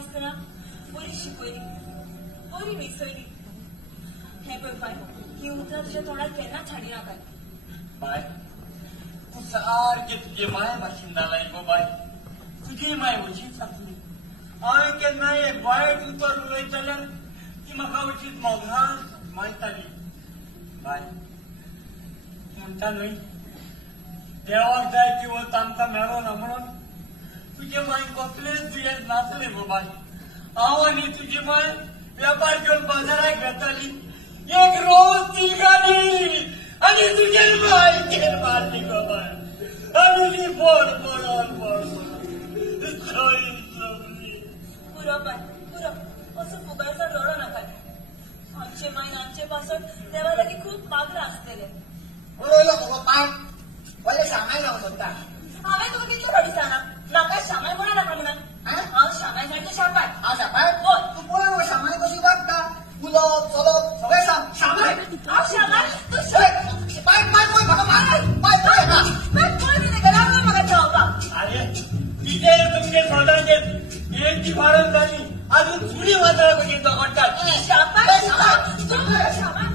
आसतना बरी शिकयली बरी मिसळली हे पळय बाय ही उतरां तुज्या तोंडार केन्नाच हाडी नाका बाय तू सारखे तुझे माय भाशेन जालाय गो बाय तुजी माय अशीच जातली हांवें केन्ना एक वायट उतर उलयतल्यार ती म्हाका अशीच मोगान मायताली बाय म्हणटा न्हय देवाक जाय ती वत आमकां मेळो ना म्हणून तुजे माय कसलेच दुयेंस नासले गो बाय हांव आनी तुजी माय वेपार घेवन बाजाराक घेताली एक रोज ती गाडी आणि तुझे माय केर मारली गो बाय आणि ती बोड बोडोन पुरो बाय पुरो असं फुगायचा रडो नाका आमचे मायन आमचे पासून देवा लागीं खूप मागला आसतले उडयलो गो पाय बोले सामाय जावन सोदता हांवें तुका कितलो फावटी सांगना म्हाका शामाय कोणा नाका म्हणून हांव शामाय जाय तो शापाय हांव सापाय तू पळय सामाय कशी वागता उलोप चलोप सगळें सांग सामाय हांव शामाय तूं पाय पाय पळय म्हाका मार पाय पळय ना पळय तेका लागलो म्हाका धांवपाक अरे तिथे तुमचे स्वतःचे एक ती फाळून झाली अजून चुली वाजळ कशी दगडतात शापाय तूं शामाय